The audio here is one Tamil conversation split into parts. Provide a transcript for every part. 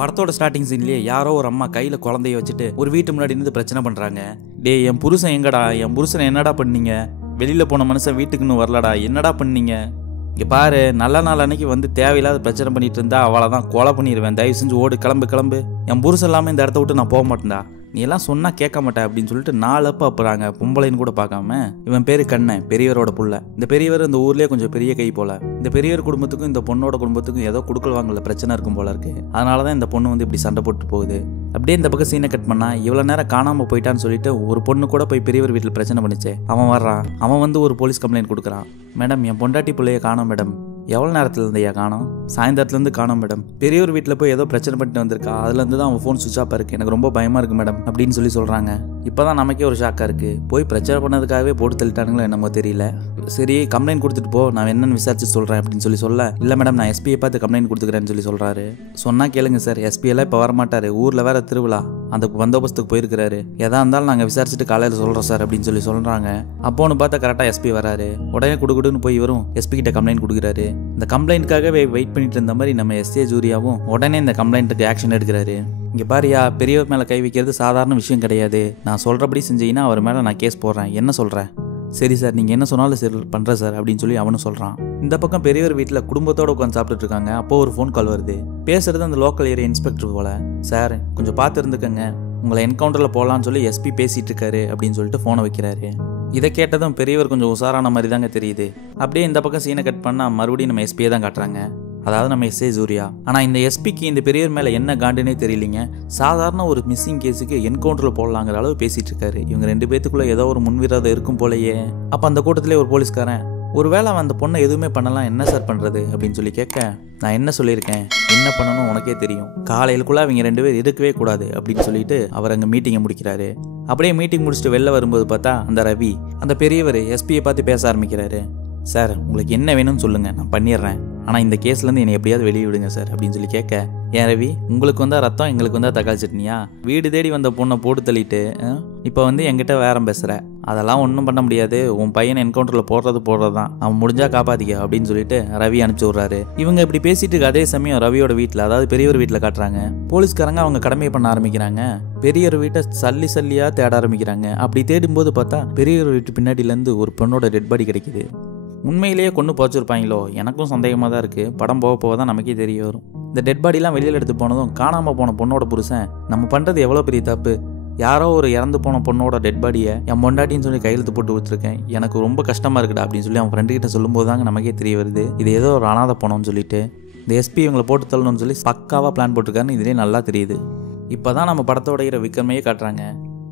படத்தோட ஸ்டார்டிங் சீன்லயே யாரோ ஒரு அம்மா கையில குழந்தைய வச்சுட்டு ஒரு வீட்டு முன்னாடி இருந்து பிரச்சனை பண்றாங்க. டேய் என் புருஷன் எங்கடா, என் புருஷன் என்னடா பண்ணீங்க, வெளியில போன மனுஷன் வீட்டுக்குன்னு வரலடா, என்னடா பண்ணீங்க, இங்க பாரு நல்ல நாள் அன்னைக்கு வந்து தேவையில்லாத பிரச்சனை பண்ணிட்டு இருந்தா அவளதான் கொலை பண்ணிடுவேன், தயவு செஞ்சு ஓடு, கிளம்பு கிளம்பு, என் புருஷன் இல்லாம இந்த இடத்த விட்டு நான் போக மாட்டேன்டா, நீ எல்லாம் சொன்னா கேட்க மாட்டேன் அப்படின்னு சொல்லிட்டு 4 அப்பா அப்புறாங்க. பொம்பளைன்னு கூட பார்க்காம. இவன் பேரு கண்ணன், பெரியவரோட புள்ள. இந்த பெரியவர் இந்த ஊர்லயே கொஞ்சம் பெரிய கை போல. இந்த பெரியவர் குடும்பத்துக்கும் இந்த பொண்ணோட குடும்பத்துக்கும் ஏதோ கொடுக்கல் வாங்கல பிரச்சனை இருக்கும் போல இருக்கு. அதனாலதான் இந்த பொண்ணு வந்து இப்படி சண்டை போட்டு போகுது. அப்படியே இந்த பக்கம் சீனை கட் பண்ணா இவ்வளவு நேரம் காணாம போயிட்டான்னு சொல்லிட்டு ஒரு பொண்ணு கூட போய் பெரியவர் வீட்டில் பிரச்சனை பண்ணிச்சே, அவன் வர்றான். அவன் வந்து ஒரு போலீஸ் கம்ப்ளைண்ட் கொடுக்குறான். மேடம் என் பொண்டாட்டி பிள்ளைய காணோம் மேடம். எவ்வளோ நேரத்துல இருந்தையா காணோம்? சாயந்தரத்துலேருந்து காணோம் மேடம். பெரியவர் வீட்டில் போய் ஏதோ பிரச்சனை பண்ணிட்டு வந்திருக்கா, அதுலேருந்து தான் அவன் ஃபோன் சுவிச் ஆஃப் இருக்கு, எனக்கு ரொம்ப பயமா இருக்கு மேடம் அப்படின்னு சொல்கிறாங்க. இப்போதான் நமக்கே ஒரு ஷாக்கா இருக்கு. போய் பிரச்சனை பண்ணதுக்காகவே போட்டு தள்ளிட்டானுங்களோ என்னமோ தெரியல. சரி கம்ப்ளைண்ட் கொடுத்துட்டு போ, நான் என்னன்னு விசாரிச்சு சொல்றேன் அப்படின்னு சொல்ல, இல்ல மேடம் நான் எஸ்பியை பார்த்து கம்ப்ளைண்ட் கொடுத்துக்கிறேன்னு சொல்றாரு. சொன்னா கேளுங்க சார், எஸ்பி எல்லாம் இப்போ வரமாட்டாரு, ஊர்ல வேற திருவிழா, அந்த பந்தோபஸ்துக்கு போயிருக்கிறாரு, எதா இருந்தாலும் நாங்கள் விசாரிச்சுட்டு காலையில் சொல்கிறோம் சார் அப்படின்னு சொல்கிறாங்க. அப்போ ஒன்று பார்த்தா கரெக்டாக எஸ்பி வராரு. உடனே குடுக்குடுன்னு போய் இவரும் எஸ்பி கிட்ட கம்ப்ளைண்ட் கொடுக்குறாரு. இந்த கம்ப்ளைண்ட்காகவே வெயிட் பண்ணிட்டு இருந்த மாதிரி நம்ம எஸ்ஏ ஜூரியாவும் உடனே இந்த கம்ப்ளைண்ட்டுக்கு ஆக்ஷன் எடுக்கிறாரு. இங்கே பாரியா, பெரியவர் மேலே கை வைக்கிறது சாதாரண விஷயம் கிடையாது, நான் சொல்கிறபடி செஞ்சீங்கன்னா அவர் மேலே நான் கேஸ் போடுறேன், என்ன சொல்கிறேன்? சரி சார் நீங்கள் என்ன சொன்னாலும் சரி பண்ணுறேன் சார் அப்படின்னு சொல்லி அவனும் சொல்கிறான். இந்த பக்கம் பெரியவர் வீட்டில் குடும்பத்தோடு உட்காந்து சாப்பிட்டுட்டு இருக்காங்க. அப்போ ஒரு ஃபோன் கால் வருது. பேசுறது அந்த லோக்கல் ஏரியா இன்ஸ்பெக்டர் போல. சார் கொஞ்சம் பார்த்து இருந்துக்கங்க, உங்களை என்கவுண்டரில் போகலான்னு சொல்லி எஸ்பி பேசிகிட்டு இருக்காரு அப்படின்னு சொல்லிட்டு ஃபோனை வைக்கிறாரு. இதை கேட்டதும் பெரியவர் கொஞ்சம் உசாரான மாதிரி தாங்க தெரியுது. அப்படியே இந்த பக்கம் சீனை கட் பண்ணால் மறுபடியும் நம்ம எஸ்பியை தான் காட்டுறாங்க, அதாவது நம்ம எஸ்ஏ ஜூரியா. ஆனால் இந்த எஸ்பிக்கு இந்த பெரியவர் மேலே என்ன காண்டுனே தெரியலிங்க. சாதாரண ஒரு மிஸ்ஸிங் கேஸுக்கு என்கவுண்டரில் போடலாங்கிற அளவு பேசிகிட்டு இருக்காரு. இவங்க 2 பேத்துக்குள்ளே ஏதோ ஒரு முன்விரோதம் இருக்கும் போலயே. அப்போ அந்த கூட்டத்திலே ஒரு போலீஸ்காரன், ஒருவேளை அவன் அந்த பொண்ணை எதுவுமே பண்ணலாம், என்ன சார் பண்ணுறது அப்படின்னு சொல்லி கேட்க, நான் என்ன சொல்லியிருக்கேன், என்ன பண்ணணும் உனக்கே தெரியும், காலையிலுக்குள்ளே அவங்க 2 பேர் இருக்கவே கூடாது அப்படின்னு சொல்லிட்டு அவர் அங்கே மீட்டிங்கை முடிக்கிறாரு. அப்படியே மீட்டிங் முடிச்சுட்டு வெளில வரும்போது பார்த்தா அந்த ரவி, அந்த பெரியவர் எஸ்பியை பார்த்து பேச ஆரம்பிக்கிறாரு. சார் உங்களுக்கு என்ன வேணும்னு சொல்லுங்கள், நான் பண்ணிடுறேன், ஆனால் இந்த கேஸ்லேருந்து என்னை எப்படியாவது வெளியே விடுங்க சார் அப்படின்னு சொல்லி கேட்க, ஏன் ரவி உங்களுக்கு வந்தால் ரத்தம் எங்களுக்கு வந்தால் தக்காளி சட்னியா, வீடு தேடி வந்த பொண்ணை போட்டு தள்ளிட்டு இப்போ வந்து என்கிட்ட வேறம் பேசுகிற, அதெல்லாம் ஒன்றும் பண்ண முடியாது, உன் பையனை என்கவுண்டரில் போடுறது தான், அவன் முடிஞ்சா காப்பாத்திக்க அப்படின்னு சொல்லிட்டு ரவி அனுப்பிச்சு விட்றாரு. இவங்க இப்படி பேசிட்டு இருக்க அதே சமயம் ரவியோட வீட்டில், அதாவது பெரியவர் வீட்டில் காட்டுறாங்க. போலீஸ்காரங்க அவங்க கடமையை பண்ண ஆரம்பிக்கிறாங்க. பெரியவர் வீட்டை சல்லியா தேட ஆரம்பிக்கிறாங்க. அப்படி தேடும்போது பார்த்தா பெரியவர் வீட்டு பின்னாடியிலேருந்து ஒரு பொண்ணோட டெட் பாடி கிடைக்குது. உண்மையிலேயே கொண்டு போச்சிருப்பாங்களோ, எனக்கும் சந்தேகமாக தான் இருக்குது. படம் போக தான் நமக்கே தெரிய வரும். இந்த டெட் பாடிலாம் வெளியில் எடுத்து போனதும் காணாமல் போன பொண்ணோட புருஷன், நம்ம பண்ணுறது எவ்வளோ பெரிய தப்பு, யாரோ ஒரு இறந்து போன பொண்ணோட டெட் பாடியை என் பொண்டாட்டின்னு சொல்லி கையெழுத்து போட்டு கொடுத்துருக்கேன், எனக்கு ரொம்ப கஷ்டமாக இருக்குடா அப்படின்னு சொல்லி அவன் ஃப்ரெண்டுக்கிட்ட சொல்லும்போது தாங்க நமக்கே தெரிய வருது இது ஏதோ ஒரு அனாதை போனோம்னு சொல்லிட்டு. இந்த எஸ்பி இவங்களை போட்டு தள்ளணும்னு சொல்லி பக்காவாக பிளான் போட்டிருக்காருன்னு இதுலேயே நல்லா தெரியுது. இப்போ தான் நம்ம படத்தோட விக்ரமையே காட்டுறாங்க.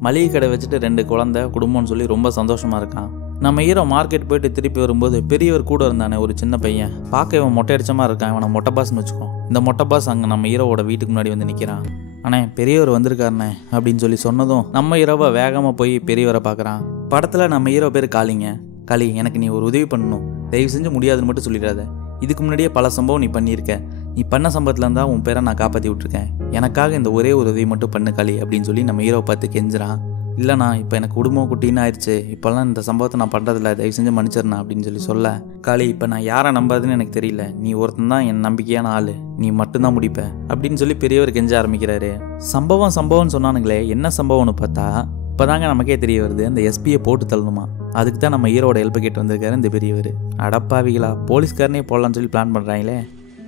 மளிகை கடை வச்சுட்டு 2 குழந்தை குடும்பம்னு சொல்லி ரொம்ப சந்தோஷமாக இருக்கான். நம்ம ஹீரோ மார்க்கெட் போயிட்டு திருப்பி வரும்போது பெரியவர் கூட இருந்தானே ஒரு சின்ன பையன், பார்க்க இவன் மொட்டை அடிச்ச மாதிரி இருக்கான், இவனை மொட்டை பாஸ்ன்னு வச்சுக்கோ. இந்த மொட்டை பாஸ் அங்கே நம்ம ஹீரோவோட வீட்டுக்கு முன்னாடி வந்து நிற்கிறான். அண்ணே பெரியவர் வந்திருக்காருண்ணே அப்படின்னு சொல்லி சொன்னதும் நம்ம ஹீரோவை வேகமாக போய் பெரியவரை பார்க்குறான். படத்தில் நம்ம ஹீரோ பேர் காளிங்க. காளி எனக்கு நீ ஒரு உதவி பண்ணணும், தயவு செஞ்சு முடியாதுன்னு மட்டும் சொல்லிடாத, இதுக்கு முன்னாடியே பல சம்பவம் நீ பண்ணியிருக்க, நீ பண்ண சம்பவத்தில் இருந்தால் உன் பேரை நான் காப்பாற்றி விட்டுருக்கேன், எனக்காக இந்த ஒரே ஒரு உதவி மட்டும் பண்ணு காளி அப்படின்னு சொல்லி நம்ம ஹீரோவை பார்த்து கெஞ்சுறான். இல்லைண்ணா இப்போ எனக்கு குடும்பம் குட்டின்னு ஆயிடுச்சு, இப்போல்லாம் இந்த சம்பவத்தை நான் பண்ணுறதில்ல, தயவு செஞ்சு மன்னிச்சிடண்ணா அப்படின்னு சொல்ல, காளி இப்போ நான் யாரை நம்பாதுன்னு எனக்கு தெரியல, நீ ஒருத்தன் தான் என் நம்பிக்கையான ஆள், நீ மட்டும்தான் முடிப்ப அப்படின்னு சொல்லி பெரியவர் கெஞ்ச ஆரம்பிக்கிறாரு. சம்பவம்னு சொன்னானுங்களே, என்ன சம்பவம்னு பார்த்தா இப்போதாங்க நமக்கே தெரிய வருது, அந்த எஸ்பியை போட்டு தள்ளணுமா, அதுக்கு தான் நம்ம ஹீரோட ஹெல்ப் கேட்டு வந்திருக்காரு இந்த பெரியவர். அடப்பாவிகளா, போலீஸ்காரனே போடலான்னு சொல்லி பிளான் பண்ணுறாங்களே,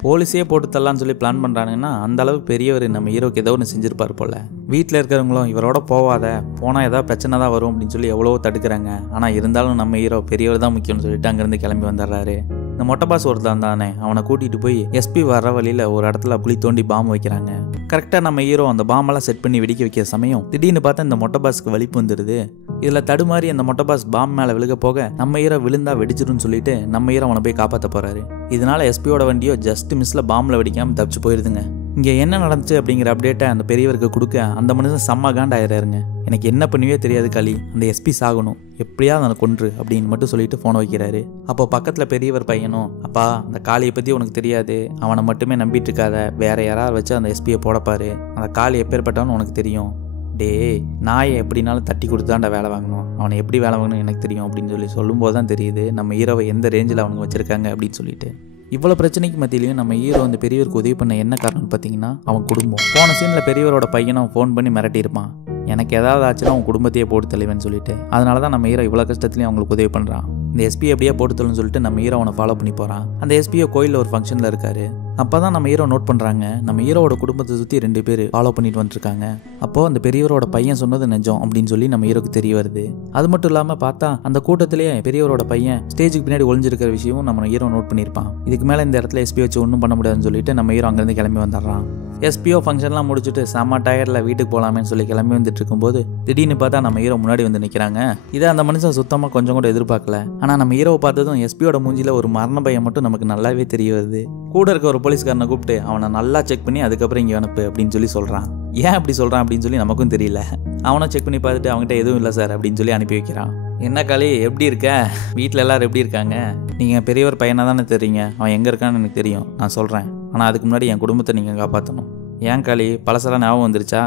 போலீஸே போட்டு தரலான்னு சொல்லி பிளான் பண்ணுறானுங்கன்னா அந்த அளவுக்கு பெரியவர் நம்ம ஹீரோக்கு ஏதோ ஒன்று செஞ்சிருப்பார் போல். வீட்டில் இருக்கிறவங்களும் இவரோட போவாத, போனால் ஏதாவது பிரச்சனை தான் வரும் அப்படின்னு சொல்லி எவ்வளவோ தடுக்கிறாங்க. ஆனால் இருந்தாலும் நம்ம ஹீரோ பெரியவர் தான் முக்கியம்னு சொல்லிட்டு அங்கேருந்து கிளம்பி வந்துடுறாரு. இந்த மொட்டை பாஸ் ஒருத்தான் தானே, அவனை கூட்டிகிட்டு போய் எஸ்பி வர்ற வழியில் ஒரு இடத்துல குழி தோண்டி பாம்பு வைக்கிறாங்க. கரெக்டாக நம்ம ஹீரோ அந்த பாம்பெல்லாம் செட் பண்ணி வெடிக்க வைக்கிற சமயம் திடீர்னு பார்த்தா இந்த மொட்டை பாஸ்க்கு வலிப்பு வந்துடுது. இதில் தடுமாறி அந்த மொட்டை பாஸ் பாம்பு மேலே விழுக போக நம்ம ஹீரோ விழுந்தா வெடிச்சிருன்னு சொல்லிட்டு நம்ம ஹீரோ அவனை போய் காப்பாற்ற போறாரு. இதனால எஸ்பியோட வண்டியோ ஜஸ்ட் மிஸ்ல பாம்பில் வெடிக்காமல் தப்பிச்சு போயிருதுங்க. இங்கே என்ன நடந்துச்சு அப்படிங்கிற அப்டேட்டை அந்த பெரியவருக்கு கொடுக்க அந்த மனுஷன் செம்ம காண்டாயிராருங்க. எனக்கு என்ன பண்ணுவே தெரியாது காளி, அந்த எஸ்பி சாகணும், எப்படியாவது அவனை கொன்று அப்படின்னு மட்டும் சொல்லிட்டு ஃபோனை வைக்கிறாரு. அப்போ பக்கத்தில் பெரியவர் பையனும், அப்பா அந்த காளியை பற்றி உனக்கு தெரியாது, அவனை மட்டுமே நம்பிட்டு இருக்காத, வேற யாராவது வச்சு அந்த எஸ்பியை போடப்பாரு, அந்த காளி எப்பேற்பட்டவன்னு உனக்கு தெரியும், டே நாயை எப்படினாலும் தட்டி கொடுத்தாண்டா வேலை வாங்கணும், அவனை எப்படி வேலை வாங்கணும் எனக்கு தெரியும் அப்படின்னு சொல்லும்போது தான் தெரியுது நம்ம ஹீரோவை எந்த ரேஞ்சில் அவனுங்க வச்சுருக்காங்க அப்படின்னு சொல்லிட்டு. இவ்வளோ பிரச்சனைக்கு மத்தியிலையும் நம்ம ஹீரோ அந்த பெரியவருக்கு உதவி பண்ண என்ன காரணம்னு பார்த்தீங்கன்னா அவன் குடும்பம். போன சீனில் பெரியவரோட பையனை ஃபோன் பண்ணி மிரட்டியிருப்பான், எனக்கு ஏதாவது ஆச்சுன்னா அவன் குடும்பத்தையே போட்டு தலைவன்னு சொல்லிட்டு. அதனால தான் நம்ம ஹீரோ இவ்வளோ கஷ்டத்துலையும் அவங்களுக்கு உதவி பண்ணுறான். இந்த எஸ்பி எப்படியே போட்டு தள்ளுன்னு சொல்லிட்டு நம்ம ஹீரோ அவனை ஃபாலோ பண்ணி போகிறான். அந்த எஸ்பியோ கோயிலில் ஒரு ஃபங்க்ஷனில் இருக்காரு. அப்போ தான் நம்ம ஹீரோ நோட் பண்ணுறாங்க, நம்ம ஹீரோவோட குடும்பத்தை சுற்றி 2 பேர் ஃபாலோ பண்ணிட்டு வந்துருக்காங்க. அப்போது அந்த பெரியவரோட பையன் சொன்னது நிஜம் அப்படின்னு சொல்லி நம்ம ஹீரோக்கு தெரிய வருது. அது மட்டும் இல்லாமல் பார்த்தா அந்த கூட்டத்திலேயே பெரியவரோட பையன் ஸ்டேஜுக்கு பின்னாடி ஒளிஞ்சிருக்கிற விஷயமும் நம்ம ஹீரோ நோட் பண்ணியிருப்பான். இதுக்கு மேலே இந்த இடத்துல எஸ்பி வச்சு ஒன்றும் பண்ண முடியாதுன்னு சொல்லிட்டு நம்ம ஹீரோ அங்கேருந்து கிளம்பி வந்துடுறான். எஸ்பிஓ ஃபங்க்ஷன்லாம் முடிச்சுட்டு செம்ம டயர்டில் வீட்டுக்கு போகலாமேன்னு சொல்லி கிளம்பி வந்துட்டு இருக்கும்போது திடீர்னு பார்த்தா நம்ம ஹீரோ முன்னாடி வந்து நிற்கிறாங்க. இதை அந்த மனுஷன் சுத்தமாக கொஞ்சம் கூட எதிர்பார்க்கல. ஆனால் நம்ம ஹீரோவை பார்த்ததும் எஸ்பியோட மூஞ்சியில் ஒரு மரண பயம் மட்டும் நமக்கு நல்லாவே தெரிய வருது. கூட இருக்க ஒரு போலீஸ்காரனை கூப்பிட்டு அவனை நல்லா செக் பண்ணி அதுக்கப்புறம் இங்கே அனுப்பு அப்படின்னு சொல்லி சொல்கிறான். ஏன் அப்படி சொல்கிறான் அப்படின்னு சொல்லி நமக்கும் தெரியல. அவனை செக் பண்ணி பார்த்துட்டு அவங்ககிட்ட எதுவும் இல்லை சார் அப்படின்னு சொல்லி அனுப்பி வைக்கிறான். என்ன காளி எப்படி இருக்க, வீட்டில் எல்லாரும் எப்படி இருக்காங்க? நீங்கள் பெரியவர் பையனாக தானே தெரியுங்க, அவன் எங்கே இருக்கான்னு எனக்கு தெரியும், நான் சொல்கிறேன். ஆனால் அதுக்கு முன்னாடி என் குடும்பத்தை நீங்கள் காப்பாற்றணும். ஏன் காளி பழசெல்லாம் ஞாபகம் வந்துருச்சா?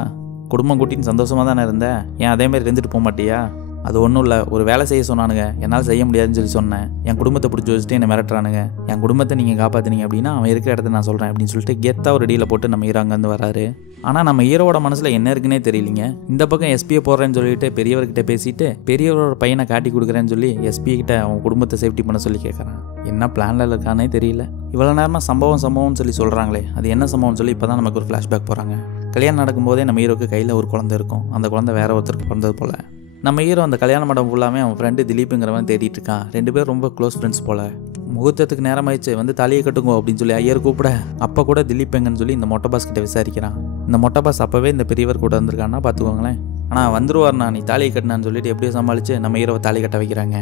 குடும்பம் கூட்டின்னு சந்தோஷமாக தானே இருந்தேன், ஏன் அதேமாதிரி இருந்துட்டு போக மாட்டியா? அது ஒன்றும் இல்லை, ஒரு வேலை செய்ய சொன்னானுங்க, என்னால் செய்ய முடியாதுன்னு சொல்லி சொன்னேன். என் குடும்பத்தை பிடிச்சி வச்சுட்டு என்னை மிரட்டுறானுங்க, என் குடும்பத்தை நீங்கள் காப்பாற்றினீங்க அப்படின்னா அவன் இருக்கிற இடத்த நான் சொல்கிறேன் அப்படின்னு சொல்லிட்டு கெத்தாக ஒரு டீலை போட்டு நம்ம ஹீரோ அங்கேருந்து வராரு. ஆனால் நம்ம ஹீரோவோட மனசில் என்ன இருக்குன்னே தெரியலிங்க. இந்த பக்கம் எஸ்பியை போடுறேன்னு சொல்லிட்டு பெரியவர்கிட்ட பேசிட்டு பெரியவரோட பையனை காட்டி கொடுக்குறேன்னு சொல்லி எஸ்பி கிட்ட அவன் குடும்பத்தை சேஃப்டி பண்ண சொல்லி கேட்குறான். என்ன பிளானில் இருக்கானே தெரியல. இவ்வளோ நேரமாக சம்பவம்னு சொல்லி சொல்கிறாங்களே, அது என்ன சம்பவம்னு சொல்லி இப்போ தான் நமக்கு ஒரு ஃப்ளாஷ்பேக் போகிறாங்க. கல்யாணம் நடக்கும்போதே நம்ம ஹீரோக்கு கையில் ஒரு குழந்தை இருக்கும். அந்த குழந்தை வேற ஒருத்தருக்கு பிறந்தது போல். நம்ம ஹீரோ அந்த கல்யாண மண்டபம் ஃபுல்லாமே அவன் ஃப்ரெண்டு திலீப்புங்கிறவன் தேடிட்டு இருக்கான். 2 பேரும் ரொம்ப க்ளோஸ் ஃப்ரெண்ட்ஸ் போல். முகூர்த்தத்துக்கு நேரமாயிடுச்சு, வந்து தலையை கட்டுங்கோ அப்படின்னு சொல்லி ஐயர் கூப்பிட அப்போ கூட திலீப் எங்கன்னு சொல்லி இந்த மொட்டை பாஸ் கிட்ட விசாரிக்கிறான். இந்த மொட்டை பாஸ் அப்போவே இந்த பெரியவர் கூட வந்திருக்கான்னா பார்த்துக்கோங்களேன். ஆனால் வந்துருவார்ண்ணா, நீ தாலியை கட்டினான்னு சொல்லிட்டு எப்படியோ சமாளித்து நம்ம ஹீரோவை தாலி கட்ட வைக்கிறாங்க.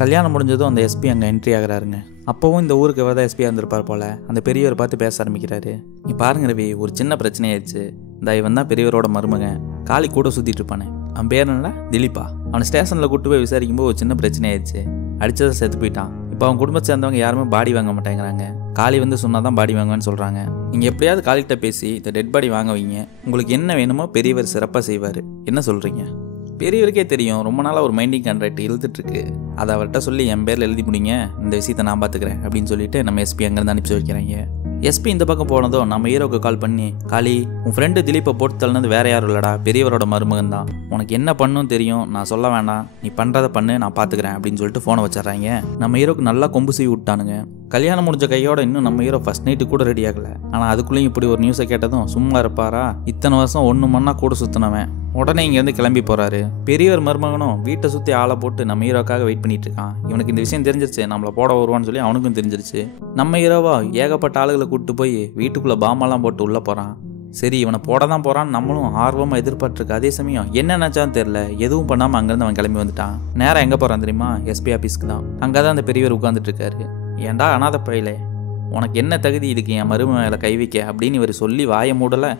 கல்யாணம் முடிஞ்சதும் அந்த எஸ்பி அங்கே என்ட்ரி ஆகிறாருங்க. அப்போவும் இந்த ஊருக்கு எவ்வளோ தான் எஸ்பியாக இருந்திருப்பார் போல். அந்த பெரியவர் பார்த்து பேச ஆரம்பிக்கிறாரு. நீ பாருங்க ரவி, ஒரு சின்ன பிரச்சனையாயிடுச்சு. இந்த இவன் தான் பெரியவரோட மருமகன், காளி கூட சுற்றிட்டு இருப்பானே, அவன் பேர் என்ன திலீப்பா. அவனை ஸ்டேஷனில் கூட்டு போய் விசாரிக்கும்போது ஒரு சின்ன பிரச்சனை ஆயிடுச்சு, அடிச்சதை செத்து போயிட்டான். இப்போ அவன் குடும்பத்தை சேர்ந்தவங்க யாருமே பாடி வாங்க மாட்டேங்கிறாங்க. காளி வந்து சொன்னால் தான் பாடி வாங்குவேன்னு சொல்கிறாங்க. நீங்கள் எப்படியாவது காளிகிட்ட பேசி இந்த டெட் பாடி வாங்க வைங்க, உங்களுக்கு என்ன வேணுமோ பெரியவர் சிறப்பாக செய்வார். என்ன சொல்கிறீங்க? பெரியவருக்கே தெரியும், ரொம்ப நாளாக ஒரு மைண்டிங் கான்ட்ராக்ட் இழுத்துட்ருக்கு, அதை அவர்கிட்ட சொல்லி என் பேரில் எழுதி முடிங்க, இந்த விஷயத்தை நான் பார்த்துக்கிறேன் அப்படின்னு சொல்லிட்டு நம்ம எஸ்பி அங்கேருந்து அனுப்பிச்சி வைக்கிறாங்க. எஸ்பி இந்த பக்கம் போனதும் நம்ம ஹீரோக்கு கால் பண்ணி, காளி உன் ஃப்ரெண்டு திலீப்பை போட்டு தள்ளினது வேற யாரும் இல்லடா, பெரியவரோட மருமகன் தான். உனக்கு என்ன பண்ணுன்னு தெரியும், நான் சொல்ல வேண்டாம், நீ பண்ணுறதை பண்ணு, நான் பார்த்துக்கிறேன் அப்படின்னு சொல்லிட்டு ஃபோனை வச்சிடறாங்க. நம்ம ஹீரோக்கு நல்லா கொம்பு சீவி விட்டானுங்க. கல்யாணம் முடிஞ்ச கையோட இன்னும் நம்ம ஹீரோ ஃபர்ஸ்ட் நைட்டு கூட ரெடி ஆகலை. ஆனால் அதுக்குள்ளேயும் இப்படி ஒரு நியூஸை கேட்டதும் சும்மா இருப்பாரா? இத்தனை வருஷம் 1 மண்ணா கூட சுற்றினவன் உடனே இங்கேருந்து கிளம்பி போகிறாரு. பெரியவர் மருமகனும் வீட்டை சுற்றி ஆளை போட்டு நம்ம ஹீரோக்காக வெயிட் பண்ணிட்டு இருக்கான். இவனுக்கு இந்த விஷயம் தெரிஞ்சிருச்சு, நம்மளை போட வருவான்னு சொல்லி அவனுக்கும் தெரிஞ்சிருச்சு. நம்ம ஹீரோவா ஏகப்பட்ட ஆளுகளை கூப்பிட்டு போய் வீட்டுக்குள்ளே பாமெல்லாம் போட்டு உள்ளே போகிறான். சரி இவனை போட தான் போகிறான்னு நம்மளும் ஆர்வமாக எதிர்பார்த்துருக்கு. அதே சமயம் என்ன நினச்சான்னு தெரில, எதுவும் பண்ணாமல் அங்கேருந்து அவன் கிளம்பி வந்துட்டான். நேரம் எங்கே போகிறான் தெரியுமா? எஸ்பி ஆஃபீஸ்க்கு தான். அங்கே தான் அந்த பெரியவர் உட்காந்துட்டு இருக்காரு. ஏன்டா அனாதை பையலே, உனக்கு என்ன தகுதி இதுக்கு என் மரும மேலே கை வைக்க அப்படின்னு இவர் சொல்லி வாய மூடலை.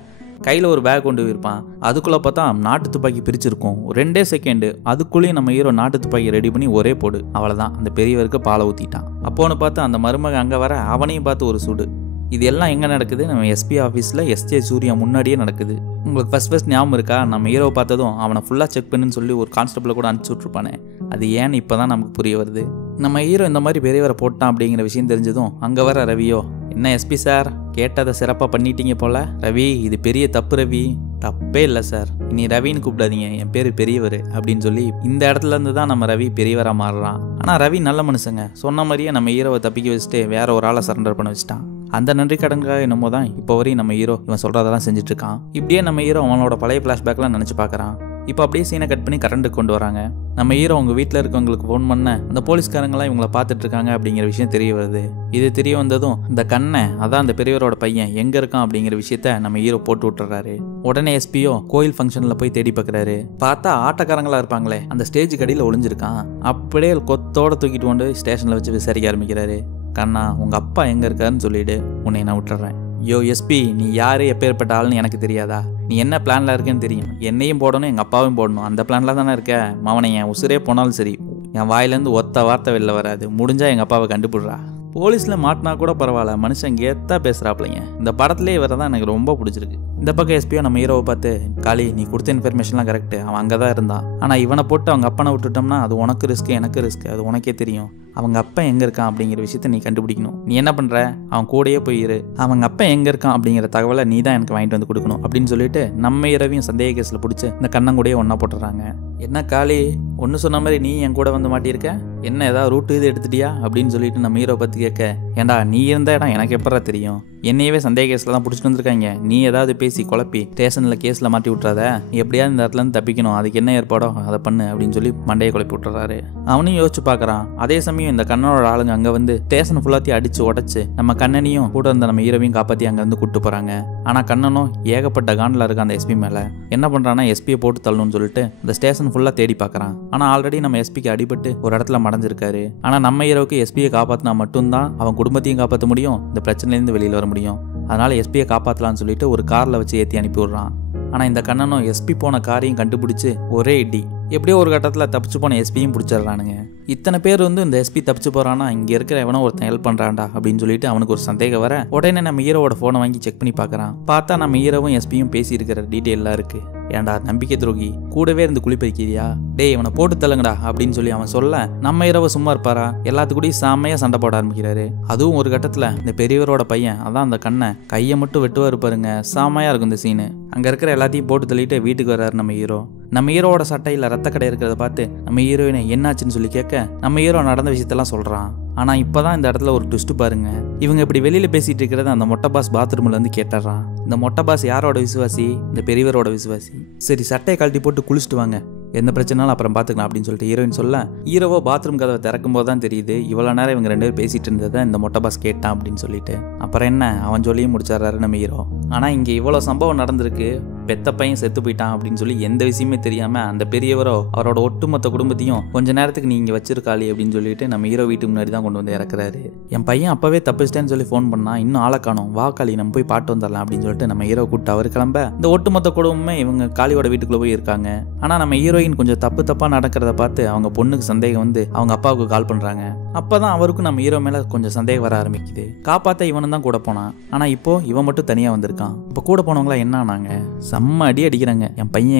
கையில் ஒரு பேக் கொண்டு போயிருப்பான். அதுக்குள்ளே பார்த்தா நாட்டு துப்பாக்கி பிரிச்சிருக்கும். 2 செகண்டு அதுக்குள்ளேயும் நம்ம ஹீரோ நாட்டு துப்பாக்கி ரெடி பண்ணி ஒரே போடு, அவ்வளோதான். அந்த பெரியவருக்கு பாலை ஊற்றிட்டான். அப்போன்னு பார்த்து அந்த மருமகன் அங்கே வர அவனையும் பார்த்து ஒரு சுடு. இது எல்லாம் எங்கே நடக்குது? நம்ம எஸ்பி ஆஃபீஸில் எஸ்ஜே சூர்யா முன்னாடியே நடக்குது. உங்களுக்கு ஃபர்ஸ்ட் ஞாபகம் இருக்கா? நம்ம ஹீரோவை பார்த்ததும் அவனை ஃபுல்லாக செக் பண்ணுன்னு சொல்லி ஒரு கான்ஸ்டபிளை கூட அனுப்பிச்சி விட்ருப்பானே, அது ஏன்னு இப்போ தான் நமக்கு புரிய வருது. நம்ம ஹீரோ இந்த மாதிரி பெரியவரை போட்டான் அப்படிங்கிற விஷயம் தெரிஞ்சதும் அங்கே வர ரவியோ, என்ன எஸ்பி சார் கேட்டதை சிறப்பாக பண்ணிட்டீங்க போல. ரவி இது பெரிய தப்பு ரவி. தப்பே இல்லை சார், இனி ரவின்னு கூப்பிடாதீங்க, என் பேர் பெரியவர் அப்படின்னு சொல்லி இந்த இடத்துல இருந்து தான் நம்ம ரவி பெரியவராக மாறுறான். ஆனால் ரவி நல்ல மனுஷங்க, சொன்ன மாதிரியே நம்ம ஹீரோவை தப்பிக்க வச்சுட்டு வேற ஒரு ஆளை சரண்டர் பண்ண வச்சுட்டான். அந்த நன்றி கடன்காக என்னமோ தான் இப்போ வரையும் நம்ம ஹீரோ இவன் சொல்கிறதெல்லாம் செஞ்சுட்டு இருக்கான். இப்படியே நம்ம ஹீரோ அவனோட பழைய ஃப்ளாஷ்பேக்லாம் நினச்சி பார்க்குறான். இப்போ அப்படியே சீனை கட் பண்ணி கரண்ட்டுக்கு கொண்டு வராங்க. நம்ம ஹீரோ அவங்க வீட்டில் இருக்கவங்களுக்கு ஃபோன் பண்ண அந்த போலீஸ்காரங்களாம் இவங்கள பார்த்துட்டு இருக்காங்க அப்படிங்கிற விஷயம் தெரிய வருது. இது தெரிய வந்ததும் இந்த கண்ணை, அதான் அந்த பெரியவரோட பையன் எங்கே இருக்கான் அப்படிங்கிற விஷயத்த நம்ம ஹீரோ போட்டு விட்டுறாரு. உடனே எஸ்பியோ கோயில் ஃபங்க்ஷனில் போய் தேடி பார்க்குறாரு. பார்த்தா ஆட்டக்காரங்களா இருப்பாங்களே அந்த ஸ்டேஜ் கடியில் ஒளிஞ்சிருக்கான். அப்படியே கொத்தோட தூக்கிட்டு கொண்டு ஸ்டேஷனில் வச்சு விசாரிக்க ஆரம்பிக்கிறாரு. கண்ணா உங்கள் அப்பா எங்கே இருக்காருன்னு சொல்லிட்டு உன்னை நான் விட்டுறேன். யோ எஸ்பி, நீ யார் எப்பேற்பட்ட ஆள்னு எனக்கு தெரியாதா? நீ என்ன பிளானில் இருக்கேன்னு தெரியும். என்னையும் போடணும், எங்கள் அப்பாவையும் போடணும், அந்த பிளானில் தானே இருக்க. மவனை என் உசுரே போனாலும் சரி, என் வாயிலேருந்து ஒத்த வார்த்தை வெளில வராது. முடிஞ்சால் எங்கள் அப்பாவை கண்டுபிடுறா. போலீஸில் மாட்டினா கூட பரவாயில்ல, மனுஷன் கேத்தா பேசுகிறாப்பிள்ளைங்க. இந்த படத்துலேயே வர தான் எனக்கு ரொம்ப பிடிச்சிருக்கு. இந்த பக்கம் எஸ்பியோ நம்ம ஹீரோவை பார்த்து, காளி நீ கொடுத்த இன்ஃபர்மேஷன்லாம் கரெக்டு, அவன் அங்கே தான் இருந்தான். ஆனால் இவனை போட்டு அவங்க அப்பனை விட்டுட்டோம்னா அது உனக்கு ரிஸ்க்கு, எனக்கு ரிஸ்க்கு, அது உனக்கே தெரியும். அவங்க அப்பா எங்கே இருக்கான் அப்படிங்கிற விஷயத்த நீ கண்டுபிடிக்கணும். நீ என்ன பண்ணுற, அவன் கூடயே போயிரு, அவங்க அப்பா எங்கே இருக்கான் அப்படிங்கிற தகவலை நீ தான் எனக்கு வாங்கிட்டு வந்து கொடுக்கணும் அப்படின்னு சொல்லிட்டு நம்ம ஹீரோவையும் சந்தேக கேஸில் பிடிச்சி இந்த கண்ணன் கூடயே ஒன்றா போட்டுறாங்க. என்ன காளி, ஒன்று சொன்ன மாதிரி நீ என் கூட வந்து மாட்டியிருக்க, என்ன ஏதாவது ரூட்டு இது எடுத்துட்டியா அப்படின்னு சொல்லிட்டு நம்ம ஹீரோ பற்றி கேட்க, ஏண்டா நீ இருந்த இடம் எனக்கு எப்படா தெரியும், என்னையவே சந்தேக கேஸில் தான் பிடிச்சிட்டு வந்திருக்காங்க, நீ ஏதாவது பேசி குழப்பி ஸ்டேஷனில் கேஸில் மாட்டி விட்றாத, எப்படியாவது இந்த இடத்துலேருந்து தப்பிக்கணும், அதுக்கு என்ன ஏற்பாடோ அதை பண்ணு அப்படின்னு சொல்லி மண்டையை குழப்பி விட்டுறாரு. அவனையும் யோசிச்சு பார்க்குறான். அதே சமயம் இந்த கண்ணனோட ஆளுங்க அங்கே வந்து ஸ்டேஷன் ஃபுல்லாத்தையும் அடிச்சு உடச்சு நம்ம கண்ணனையும் கூட இருந்த நம்ம ஹீரோவையும் காப்பாற்றி அங்கே வந்து கூப்பிட்டு போகிறாங்க. ஆனால் கண்ணனும் ஏகப்பட்ட காண்டில் இருக்க அந்த எஸ்பி மேலே என்ன பண்ணுறான்னா எஸ்பியை போட்டு தள்ளணும்னு சொல்லிட்டு இந்த ஸ்டேஷன் ஃபுல்லாக தேடி பார்க்குறான். ஆனால் ஆல்ரெடி நம்ம எஸ்பிக்கு அடிபட்டு ஒரு இடத்துல மறைஞ்சிருக்காரு. ஆனால் நம்ம ஹீரோவுக்கு எஸ்பியை காப்பாற்றினா மட்டும்தான் அவன் குடும்பத்தையும் காப்பாற்ற முடியும், இந்த பிரச்சனையிலேருந்து வெளியில் வர முடியும். அதனால எஸ்பியை காப்பாற்றலான்னு சொல்லிட்டு ஒரு காரில் வச்சு ஏற்றி அனுப்பி விடுறான். ஆனால் இந்த கண்ணனும் எஸ்பி போன காரையும் கண்டுபிடிச்சு ஒரே இடி எப்படியோ ஒரு கட்டத்தில் தப்பிச்சு போன எஸ்பியும் பிடிச்சிடறானுங்க. இத்தனை பேர் வந்து இந்த எஸ்பி தப்பிச்சு போறானா, இங்கே இருக்கிற எவனோ ஒருத்தன் ஹெல்ப் பண்ணுறான்டா அப்படின்னு சொல்லிட்டு அவனுக்கு ஒரு சந்தேகம் வர உடனே நம்ம ஹீரோவோட ஃபோனை வாங்கி செக் பண்ணி பார்க்குறான். பார்த்தா நம்ம ஹீரோவும் எஸ்பியும் பேசியிருக்கிற டீட்டெயிலாம் இருக்கு. ஏன்டா நம்பிக்கை துரோகி, கூடவே இருந்து குளிப்பறிக்கிறியா, டேய் இவனை போட்டு தள்ளுங்கடா அப்படின்னு சொல்லி அவன் சொல்ல நம்ம ஹீரோவை சும்மா இருப்பாரா, எல்லாத்துக்கூடயும் செம்மையா சண்டை போட ஆரம்பிக்கிறாரு. அதுவும் ஒரு கட்டத்தில் இந்த பெரியவரோட பையன் அதான் அந்த கண்ணை கையை மட்டும் வெட்டுவா இருப்பாருங்க, செம்மையா இருக்கும் இந்த சீனு. அங்கே இருக்கிற எல்லாத்தையும் போட்டு தள்ளிட்டு வீட்டுக்கு வர்றாரு நம்ம ஹீரோ. நம்ம ஹீரோவோட சட்டையில் ரத்த கடை இருக்கிறத பார்த்து நம்ம ஹீரோயினை என்னாச்சுன்னு சொல்லி கேட்க நம்ம ஹீரோ நடந்த விஷயத்தெல்லாம் சொல்கிறான். ஆனால் இப்போதான் இந்த இடத்துல ஒரு ட்விஸ்ட் பாருங்க. இவங்க இப்படி வெளியில் பேசிட்டு இருக்கிறத அந்த மொட்டை பாஸ் பாத்ரூம்ல இருந்து கேட்டுறான். இந்த மொட்டை பாஸ் யாரோட விசுவாசி, இந்த பெரியவரோட விசுவாசி. சரி சட்டையை கழட்டி போட்டு குளிச்சுட்டு வாங்க, எந்த பிரச்சனாலும் அப்புறம் பார்த்துக்கலாம் அப்படின்னு சொல்லிட்டு ஹீரோயின் சொல்ல ஹீரோவோ பாத்ரூம் கதவை திறக்கும் போது தான் தெரியுது இவ்வளோ நேரம் இவங்க 2 பேர் பேசிட்டு இருந்ததை இந்த மொட்டை பாஸ் கேட்டான் அப்படின்னு சொல்லிட்டு. அப்புறம் என்ன, அவன் சொல்லியும் முடிச்சாரு நம்ம ஹீரோ. ஆனால் இங்கே இவ்வளோ சம்பவம் நடந்திருக்கு, பெத்த பையன் செத்து போயிட்டான் அப்படின்னு சொல்லி எந்த விஷயமே தெரியாம அந்த பெரியவரோ அவரோட ஒட்டுமொத்த குடும்பத்தையும் கொஞ்ச நேரத்துக்கு நீங்க வச்சிருக்காளி அப்படின்னு சொல்லிட்டு நம்ம ஹீரோ வீட்டுக்கு முன்னாடி தான் கொண்டு வந்து இறக்குறாரு. என் பையன் அப்பவே தப்பிச்சிட்டேன்னு சொல்லி ஃபோன் பண்ணா, இன்னும் ஆளை காணோம், வா காளி நம்ம போய் பாட்டு வந்துடலாம் அப்படின்னு சொல்லிட்டு நம்ம ஹீரோ கூப்பிட்டு அவர் கிளம்ப இந்த ஒட்டுமொத்த குடும்பமே இவங்க காளியோட வீட்டுக்குள்ள போய் இருக்காங்க. ஆனா நம்ம ஹீரோயின் கொஞ்சம் தப்பா நடக்கிறத பார்த்து அவங்க பொண்ணுக்கு சந்தேகம் வந்து அவங்க அப்பாவுக்கு கால் பண்றாங்க. அப்பதான் அவருக்கும் நம்ம ஹீரோ மேல கொஞ்சம் சந்தேகம் வர ஆரம்பிக்குது. காப்பாத்த இவனும் தான் கூட போனான், ஆனா இப்போ இவன் மட்டும் தனியா வந்திருக்கான். இப்போ கூட போனவங்களா என்ன ஆனாங்க, செம்ம அடி அடிக்கிறாங்க. என் பையன்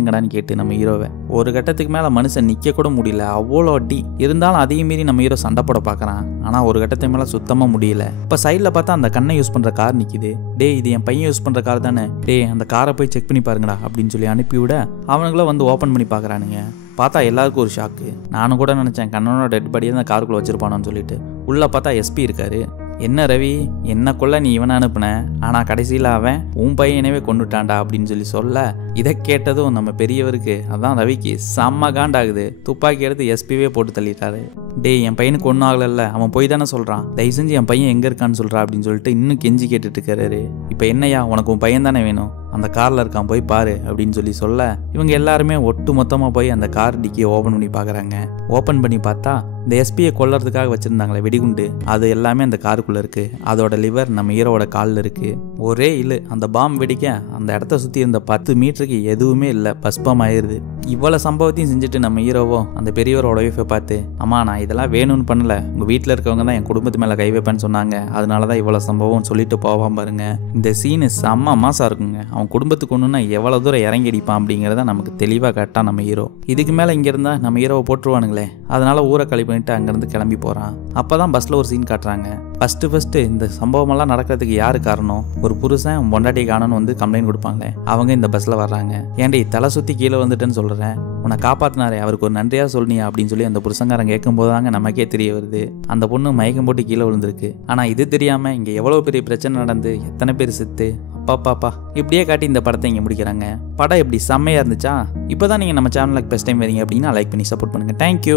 எங்கடான்னு கேட்டு நம்ம ஹீரோவை ஒரு கட்டத்துக்கு மேல மனுஷன் நிக்க கூட முடியல, அவ்வளோ அடி. இருந்தாலும் அதையும் மீறி நம்ம ஹீரோ சண்டை போட பாக்குறான். ஆனா ஒரு கட்டத்துக்கு மேல சுத்தமா முடியல. இப்ப சைட்ல பார்த்தா அந்த கண்ணை யூஸ் பண்ற கார் நிக்குது. டே இது என் பையன் யூஸ் பண்ற கார் தானே, டே அந்த காரை போய் செக் பண்ணி பாருங்கடா அப்படின்னு சொல்லி அனுப்பிவிட அவனுங்களும் வந்து ஓபன் பண்ணி பாக்குறானுங்க. பார்த்தா எல்லாருக்கும் ஒரு ஷாக்கு. நானும் கூட நினைச்சேன் கண்ணனோட டெட் பாடியை தான் காருக்குள்ள வச்சிருப்பானு சொல்லிட்டு. உள்ள பார்த்தா எஸ்பி இருக்காரு. என்ன ரவி, என்ன கொள்ள நீ இவனை அனுப்புன, ஆனா கடைசியில் அவன் உன் பையனவே கொண்டுட்டான்டா அப்படின்னு சொல்லி சொல்ல இதை கேட்டதும் நம்ம பெரியவருக்கு அதான் ரவிக்கு செம்ம காண்டாகுது. துப்பாக்கி எடுத்து எஸ்பிவே போட்டு தள்ளிட்டாரு. டே என் பையனுக்கு ஒன்றும் ஆகல, அவன் போய் தானே சொல்றான், தயவு செஞ்சு என் பையன் எங்க இருக்கான்னு சொல்றா அப்படின்னு சொல்லிட்டு இன்னும் கெஞ்சி கேட்டுட்டு இருக்காரு. இப்போ என்னையா உனக்கு உன் பையன் தானே வேணும், அந்த கார்ல இருக்கான் போய் பாரு அப்படின்னு சொல்லி சொல்ல இவங்க எல்லாருமே ஒட்டு மொத்தமா போய் அந்த கார் டிக்கியை ஓபன் பண்ணி பாக்குறாங்க. ஓபன் பண்ணி பார்த்தா இந்த எஸ்பியை கொல்றதுக்காக வச்சிருந்தாங்களே வெடிகுண்டு, அது எல்லாமே அந்த காருக்குள்ள இருக்கு. அதோட லிவர் நம்ம ஹீரோவோட காலில் இருக்கு. ஒரே இல்லு அந்த பாம்பு வெடிக்க அந்த இடத்த சுத்தி இருந்த 10 மீட்டருக்கு எதுவுமே இல்லை, பஸ்பம் ஆயிருது. இவ்வளவு சம்பவத்தையும் செஞ்சுட்டு நம்ம ஹீரோவோ அந்த பெரியவரோட ஒய்ஃபை பார்த்து, அம்மா நான் இதெல்லாம் வேணும்னு பண்ணல, உங்க வீட்டில் இருக்கவங்க தான் என் குடும்பத்து மேல கை வைப்பேன்னு சொன்னாங்க, அதனாலதான் இவ்வளவு சம்பவம் சொல்லிட்டு போவான் பாருங்க. இந்த சீனு செம்ம மாசா இருக்குங்க. அவன் குடும்பத்துக்கு ஒண்ணுன்னா எவ்வளவு தூரம் இறங்கி அடிப்பான் அப்படிங்கிறத நமக்கு தெளிவா காட்டான் நம்ம ஹீரோ. இதுக்கு மேல இங்க இருந்தா நம்ம ஹீரோவை போட்டுருவானுங்களே, அதனால ஊரை கழி பண்ணிட்டு அங்கிருந்து கிளம்பி போறான். அப்பதான் பஸ்ல ஒரு சீன் காட்டுறாங்க. ஃபர்ஸ்ட் இந்த சம்பவம் எல்லாம் நடக்கிறதுக்கு யாரு காரணம், ஒரு புருஷன் பொண்டாட்டியை காணன்னு வந்து கம்ப்ளைண்ட் கொடுப்பாங்களே, அவங்க இந்த பஸ்ல வர்றாங்க. ஏன்டி தலை சுத்தி கீழே வந்துட்டேன்னு சொல்றேன், உன்னை காப்பாத்தினாரே அவருக்கு ஒரு நன்றியா சொல்லியா அப்படின்னு சொல்லி அந்த புருஷங்காரன் கேட்கும் போதாங்க நமக்கே தெரிய வருது அந்த பொண்ணு மயக்கம் போட்டு கீழே விழுந்திருக்கு. ஆனா இது தெரியாம இங்க எவ்வளவு பெரிய பிரச்சனை நடந்து எத்தனை பேர் செத்து பாப்பா இப்படியே காட்டி இந்த படத்தை இங்க முடிக்கிறாங்க. படம் எப்படி செம்மையா இருந்துச்சா? இப்பதான் நீங்க நம்ம சேனலுக்கு ஃபர்ஸ்ட் டைம் வரீங்க அப்படின்னா லைக் பண்ணி சப்போர்ட் பண்ணுங்க. தேங்க்யூ.